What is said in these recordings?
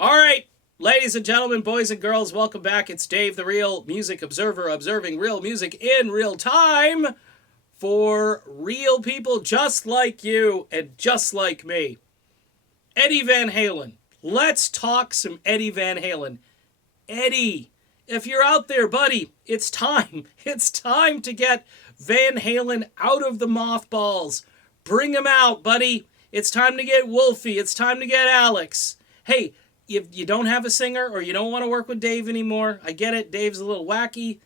All right, ladies and gentlemen, boys and girls, welcome back. It's Dave, the real music observer, observing real music in real time for real people just like you and just like me. Eddie Van Halen. Let's talk some Eddie Van Halen. Eddie, if you're out there, buddy, it's time. It's time to get Van Halen out of the mothballs. Bring him out, buddy. It's time to get Wolfie. It's time to get Alex. Hey, if you don't have a singer or you don't want to work with Dave anymore, I get it. Dave's a little wacky.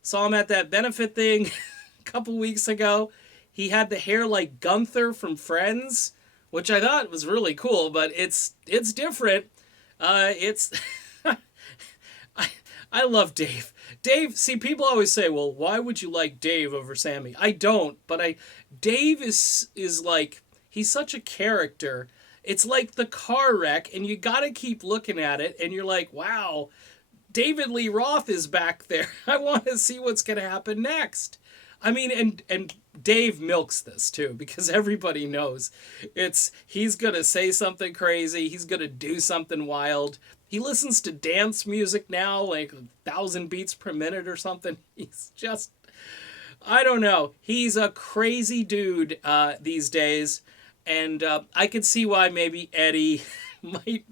Saw him at that benefit thing a couple weeks ago. He had the hair like Gunther from Friends, which I thought was really cool, but it's different. It's I love Dave. Dave, see, people always say, well, why would you like Dave over Sammy? I don't, but Dave is like, he's such a character. It's like the car wreck, and you got to keep looking at it, and you're like, wow, David Lee Roth is back there. I want to see what's going to happen next. I mean, and Dave milks this too, because everybody knows he's going to say something crazy. He's going to do something wild. He listens to dance music now, like 1,000 beats per minute or something. He's just, I don't know. He's a crazy dude these days. And I could see why maybe Eddie might.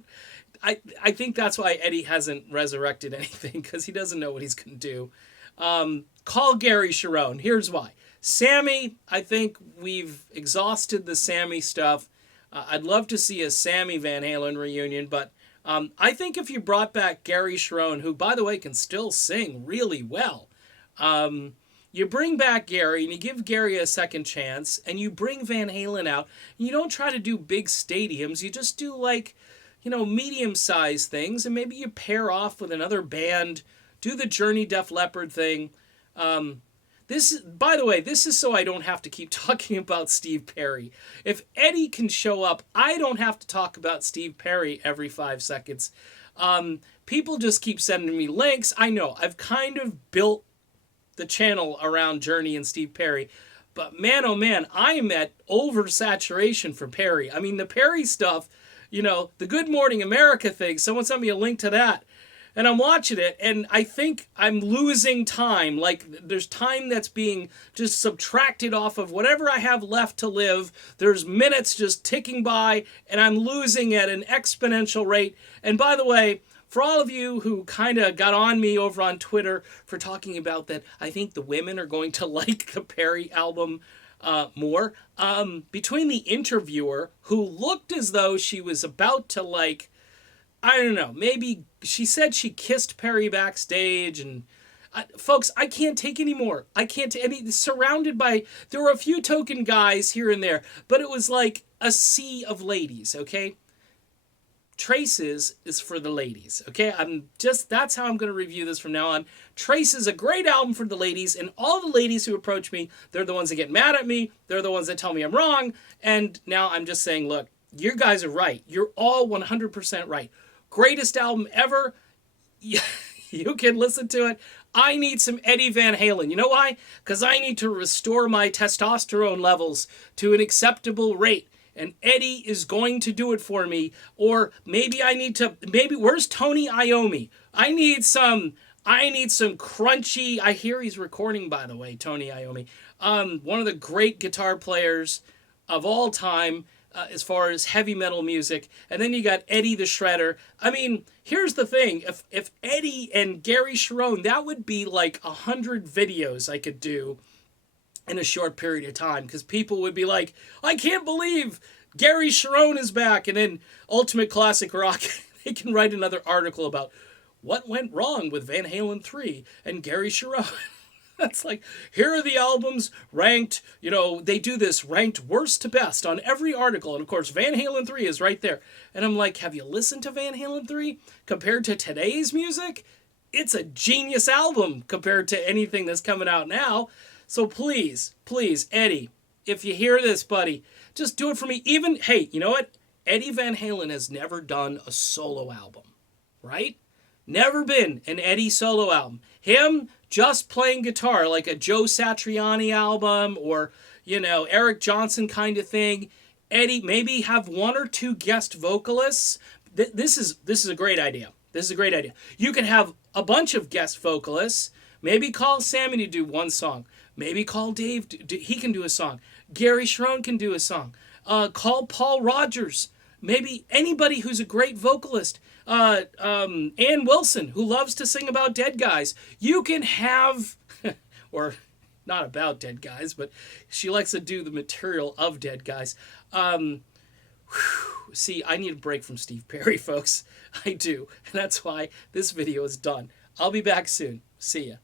I think that's why Eddie hasn't resurrected anything, because he doesn't know what he's going to do. Call Gary Cherone. Here's why. Sammy, I think we've exhausted the Sammy stuff. I'd love to see a Sammy Van Halen reunion, but I think if you brought back Gary Cherone, who, by the way, can still sing really well, you bring back Gary and you give Gary a second chance, and you bring Van Halen out, and you don't try to do big stadiums. You just do like, medium-sized things, and maybe you pair off with another band, do the Journey Def Leppard thing. By the way, this is so I don't have to keep talking about Steve Perry. If Eddie can show up, I don't have to talk about Steve Perry every 5 seconds. People just keep sending me links. I know, I've kind of built the channel around Journey and Steve Perry, but man, oh man, I am at oversaturation for Perry. I mean, the Perry stuff, the Good Morning America thing, someone sent me a link to that, and I'm watching it, and I think I'm losing time. Like, there's time that's being just subtracted off of whatever I have left to live. There's minutes just ticking by, and I'm losing at an exponential rate. And by the way, for all of you who kind of got on me over on Twitter for talking about that, I think the women are going to like the Perry album more. Between the interviewer, who looked as though she was about to, like, I don't know, maybe she said she kissed Perry backstage, and folks, I can't take any more. I can't. Surrounded by, there were a few token guys here and there, but it was like a sea of ladies. Okay. Traces is for the ladies, okay? That's how I'm going to review this from now on. Trace is a great album for the ladies, and all the ladies who approach me, they're the ones that get mad at me, they're the ones that tell me I'm wrong, and now I'm just saying, look, you guys are right. You're all 100% right. Greatest album ever. You can listen to it. I need some Eddie Van Halen. You know why? Because I need to restore my testosterone levels to an acceptable rate. And Eddie is going to do it for me. Or maybe where's Tony Iommi? I need some crunchy, I hear he's recording, by the way, Tony Iommi. One of the great guitar players of all time, as far as heavy metal music. And then you got Eddie the Shredder. I mean, here's the thing. If Eddie and Gary Cherone, that would be like 100 videos I could do in a short period of time, because people would be like, I can't believe Gary Cherone is back. And then Ultimate Classic Rock, they can write another article about what went wrong with Van Halen 3 and Gary Cherone. That's like, here are the albums ranked, they do this ranked worst to best on every article. And of course, Van Halen 3 is right there. And I'm like, have you listened to Van Halen 3 compared to today's music? It's a genius album compared to anything that's coming out now. So please, Eddie, if you hear this, buddy, just do it for me. Even, hey, you know what? Eddie Van Halen has never done a solo album, right? Never been an Eddie solo album. Him just playing guitar, like a Joe Satriani album or, Eric Johnson kind of thing. Eddie, maybe have one or two guest vocalists, This is a great idea. This is a great idea. You can have a bunch of guest vocalists. Maybe call Sammy to do one song. Maybe call Dave. He can do a song. Gary Sharon can do a song. Call Rogers. Maybe anybody who's a great vocalist. Ann Wilson, who loves to sing about dead guys. You can have, or not about dead guys, but she likes to do the material of dead guys. See, I need a break from Steve Perry, folks. I do. And that's why this video is done. I'll be back soon. See ya.